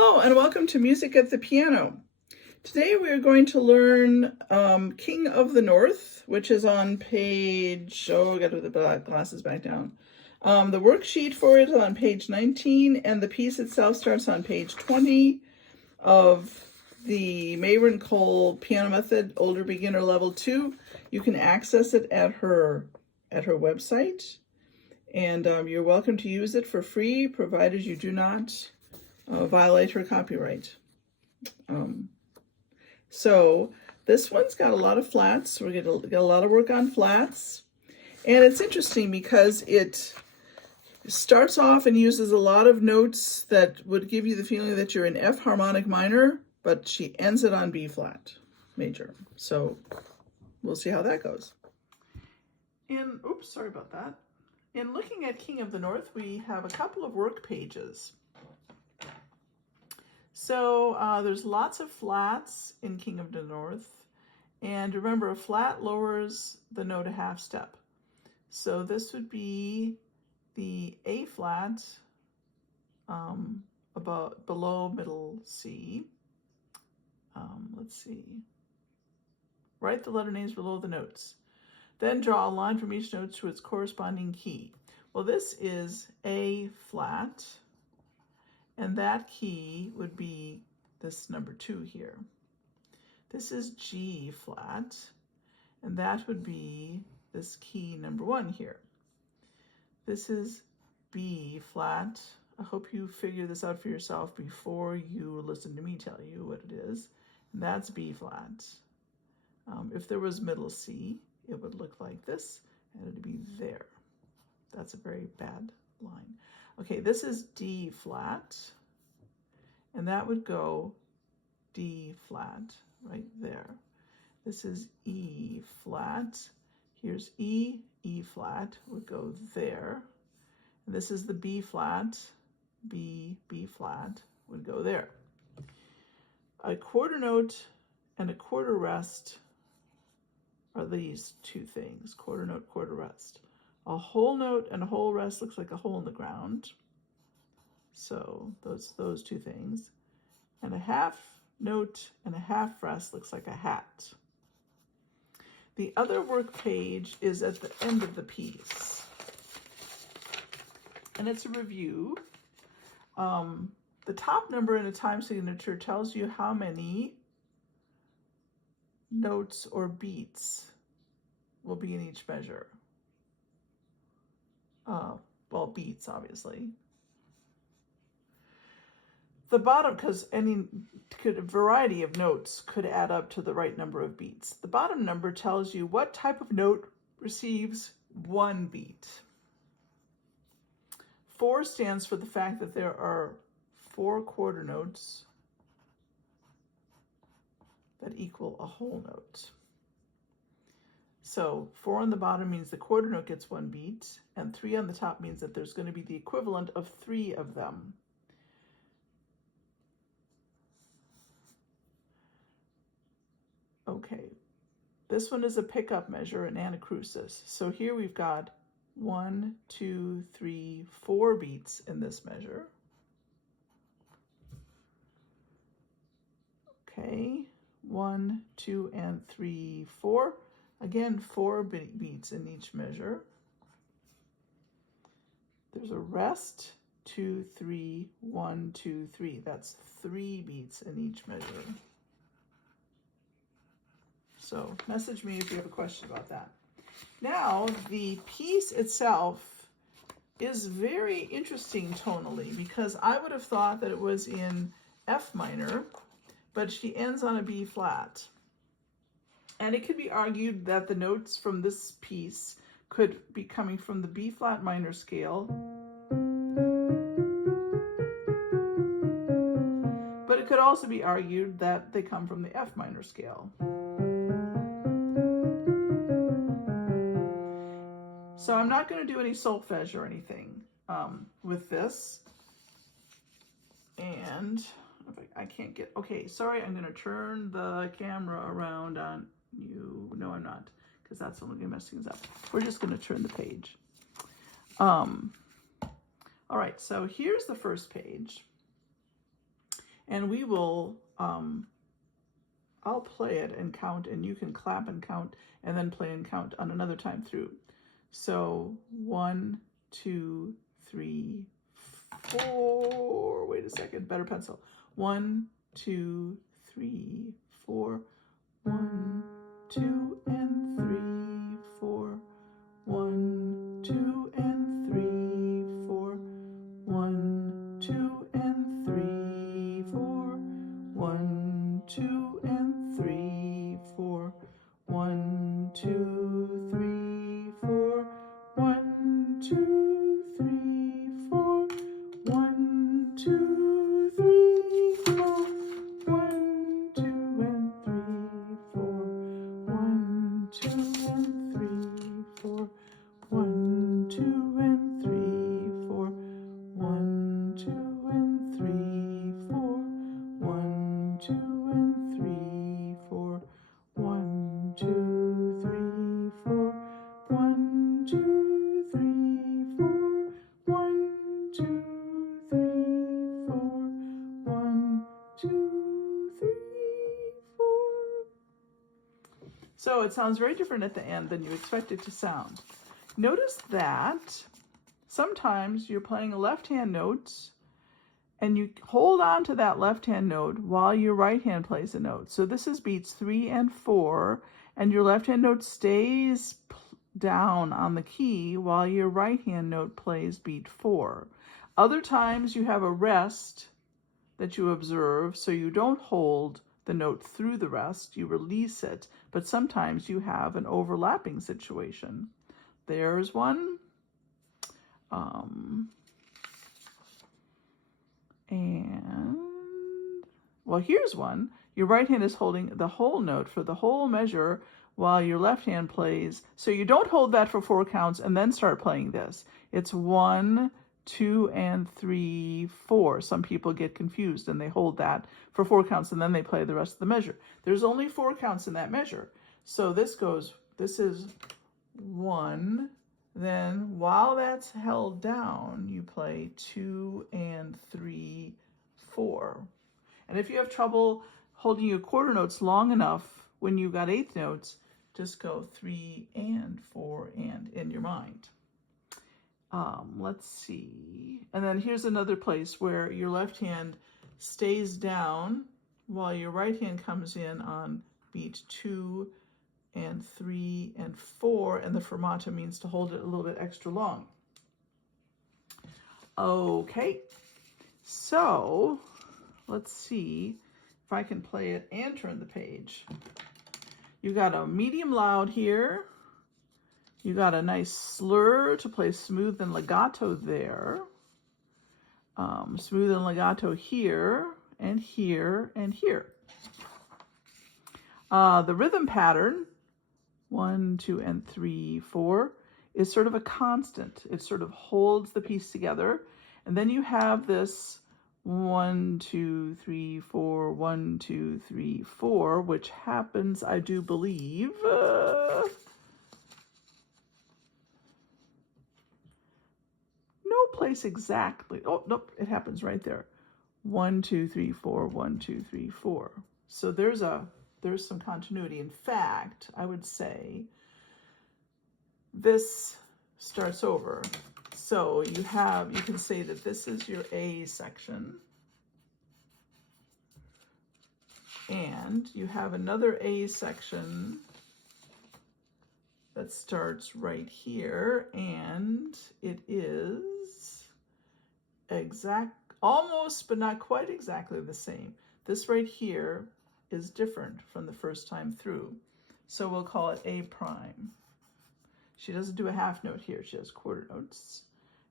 Hello and welcome to Music at the Piano. Today we are going to learn King of the North, which is on page, I got to put the glasses back down. The worksheet for it is on page 19 and the piece itself starts on page 20 of the Mayron Cole Piano Method, Older Beginner Level 2. You can access it at her website, and you're welcome to use it for free, provided you do not violate her copyright. So this one's got a lot of flats. We're going to get a lot of work on flats. And it's interesting because it starts off and uses a lot of notes that would give you the feeling that you're in F harmonic minor, but she ends it on B flat major. So we'll see how that goes. Sorry about that. In looking at King of the North, we have a couple of work pages. So there's lots of flats in King of the North. And remember, a flat lowers the note a half step. So this would be the A flat about below middle C. Let's see. Write the letter names below the notes. Then draw a line from each note to its corresponding key. Well, this is A flat. And that key would be this number 2 here. This is G flat, and that would be this key number 1 here. This is B flat. I hope you figure this out for yourself before you listen to me tell you what it is. And that's B flat. If there was middle C, it would look like this, and it would be there. That's a very bad line. Okay, this is D flat, and that would go D flat right there. This is E flat. Here's E, E flat would go there. And this is the B flat, B, B flat would go there. A quarter note and a quarter rest are these two things, quarter note, quarter rest. A whole note and a whole rest looks like a hole in the ground. So those two things. And a half note and a half rest looks like a hat. The other work page is at the end of the piece. And it's a review. The top number in a time signature tells you how many notes or beats will be in each measure. Well, beats, obviously. The bottom, because a variety of notes could add up to the right number of beats. The bottom number tells you what type of note receives 1 beat. 4 stands for the fact that there are 4 quarter notes that equal a whole note. So 4 on the bottom means the quarter note gets 1 beat, and 3 on the top means that there's going to be the equivalent of 3 of them. Okay, this one is a pickup measure, an anacrusis. So here we've got 1, 2, 3, 4 beats in this measure. Okay, 1, 2, and 3, 4. Again, 4 beats in each measure. There's a rest, 2, 3, 1, 2, 3. That's 3 beats in each measure. So message me if you have a question about that. Now, the piece itself is very interesting tonally because I would have thought that it was in F minor, but she ends on a B flat. And it could be argued that the notes from this piece could be coming from the B flat minor scale, but it could also be argued that they come from the F minor scale. So I'm not going to do any solfege or anything with this. And I can't get, okay, sorry, I'm going to turn the camera around on you. No, I'm not, because that's only going to mess things up. We're just going to turn the page. All right, so here's the first page. And we will, I'll play it and count, and you can clap and count, and then play and count on another time through. So 1, 2, 3, 4. Wait a second, better pencil. 1, 2, 3, 4. 1, 2, and 3, 4. 1, 2, and 3, 4. 1, 2, and 3, 4. 1, 2, and 3, 4. 1, 2, 3, 4. 1, 2, 3, 4. 1, 2, 3, 4. 1, 2, and 3, 4. 1, 2, and 3, 4. 1, 2, and 3, 4. 1, 2, and 3, 4. 1, 2, and 3, 4. 1, 2, 3, 4. 1, 2, 3, 4. 1, 2, 3, 4. 1, 2, 3, 4. So it sounds very different at the end than you expect it to sound. Notice that sometimes you're playing a left-hand note and you hold on to that left-hand note while your right hand plays a note. So this is beats 3 and 4, and your left-hand note stays down on the key while your right-hand note plays beat 4. Other times you have a rest that you observe, so you don't hold the note through the rest, you release it, but sometimes you have an overlapping situation. There's one. And, well, here's one. Your right hand is holding the whole note for the whole measure while your left hand plays. So you don't hold that for 4 counts and then start playing this. It's 1, 2, and 3, 4. Some people get confused and they hold that for 4 counts and then they play the rest of the measure. There's only 4 counts in that measure. So this is 1. Then while that's held down, you play 2 and 3, 4. And if you have trouble holding your quarter notes long enough when you got eighth notes, just go 3 and 4 and in your mind. Let's see. And then here's another place where your left hand stays down while your right hand comes in on beat 2 and 3 and 4, and the fermata means to hold it a little bit extra long. Okay, so let's see if I can play it and turn the page. You got a medium loud here. You got a nice slur to play smooth and legato there. Smooth and legato here, and here, and here. The rhythm pattern, 1, 2, and 3, 4, is sort of a constant. It sort of holds the piece together. And then you have this 1, 2, 3, 4, 1, 2, 3, 4, which happens, I do believe, no place exactly. Oh, nope, it happens right there. 1, 2, 3, 4, 1, 2, 3, 4. So there's some continuity. In fact, I would say this starts over. So you can say that this is your A section. And you have another A section that starts right here, and it is almost, but not quite exactly the same. This right here is different from the first time through. So we'll call it A prime. She doesn't do a half note here, she has quarter notes.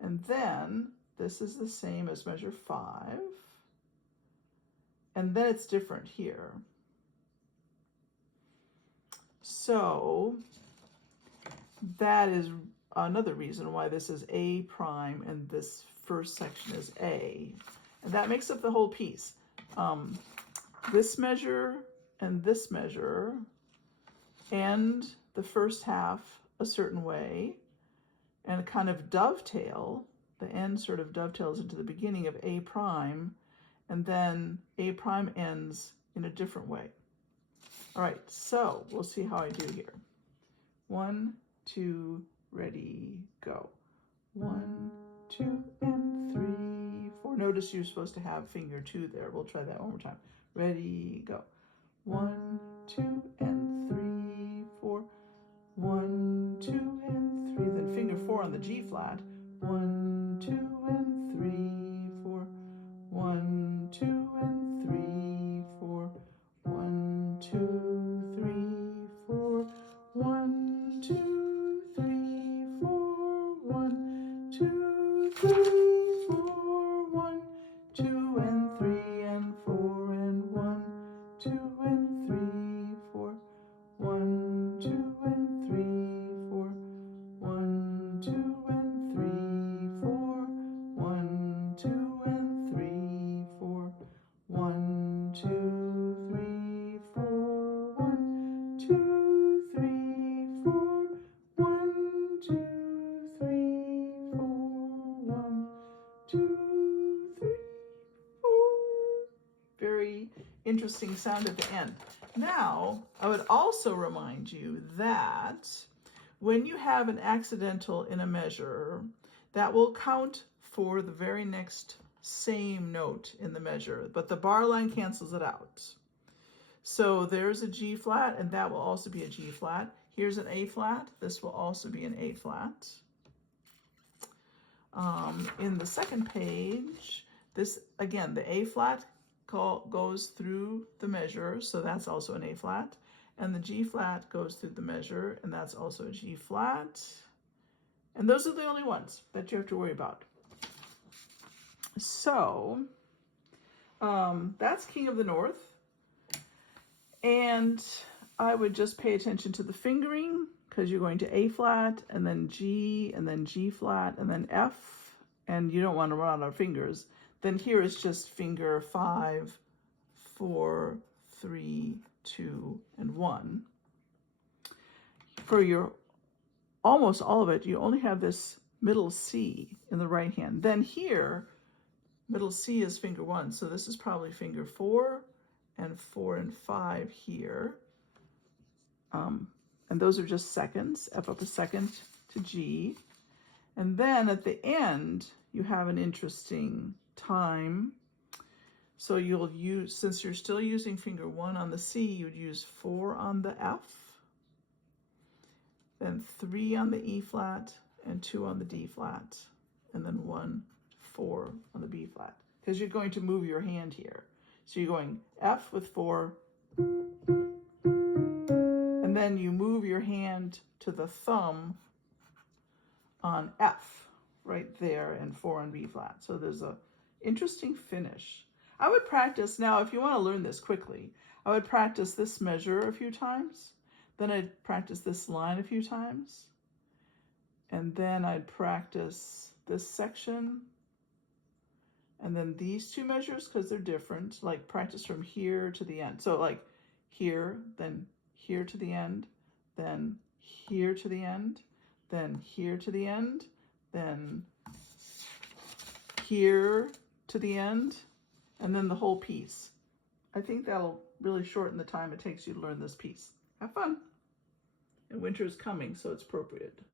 And then this is the same as measure 5. And then it's different here. So that is another reason why this is A prime and this first section is A. And that makes up the whole piece. This measure and this measure end the first half a certain way and kind of dovetail. The end sort of dovetails into the beginning of A prime, and then A prime ends in a different way. All right, so we'll see how I do here. 1, 2, ready, go. 1, 2, and 3, 4. Notice you're supposed to have finger 2 there. We'll try that one more time. Ready, go. 1, 2, and 3, 4. 1, 2, and 3. Then finger 4 on the G flat. 1, 2, and 3, 4. 1, 2, and 3, 4. 1, 2, 3, 4. 1, 2, 3, 4. 1, 2, 3, 4. 1, 2, and 3, and 4, and 1, 2, and 3, 4. 1, 2, and 3, 4. 1, 2, and 3, 4. 1, 2, and 3, 4. 1, 2, 3, 4. 1, 2, 3, 4. 1, 2, 3, 4. 1, 2, 3, 4. Very interesting sound at the end. Now, I would also remind you that when you have an accidental in a measure, that will count for the very next same note in the measure, but the bar line cancels it out. So there's a G flat, and that will also be a G flat. Here's an A flat. This will also be an A flat. In the second page, this, again, the A flat goes through the measure, so that's also an A flat. And the G flat goes through the measure, and that's also a G flat. And those are the only ones that you have to worry about. So that's King of the North. And I would just pay attention to the fingering, because you're going to A flat, and then G flat, and then F, and you don't want to run out of fingers. Then here is just finger 5, 4, 3, 2, and 1. For your almost all of it, you only have this middle C in the right hand. Then here, middle C is finger 1, so this is probably finger 4, and 4 and 5 here. And those are just seconds, F up a second to G. And then at the end, you have an interesting time. So you'll use, since you're still using finger 1 on the C, you'd use 4 on the F, then 3 on the E flat, and 2 on the D flat, and then 1, 4 on the B flat, because you're going to move your hand here. So you're going F with 4, and then you move your hand to the thumb on F right there, and 4 on B flat. So there's a interesting finish. I would practice, now if you want to learn this quickly, I would practice this measure a few times, then I'd practice this line a few times, and then I'd practice this section, and then these two measures, because they're different, like practice from here to the end. So like here, then here to the end, then here to the end, then here to the end, then here to the end, and then the whole piece. I think that'll really shorten the time it takes you to learn this piece. Have fun. And winter is coming, so it's appropriate.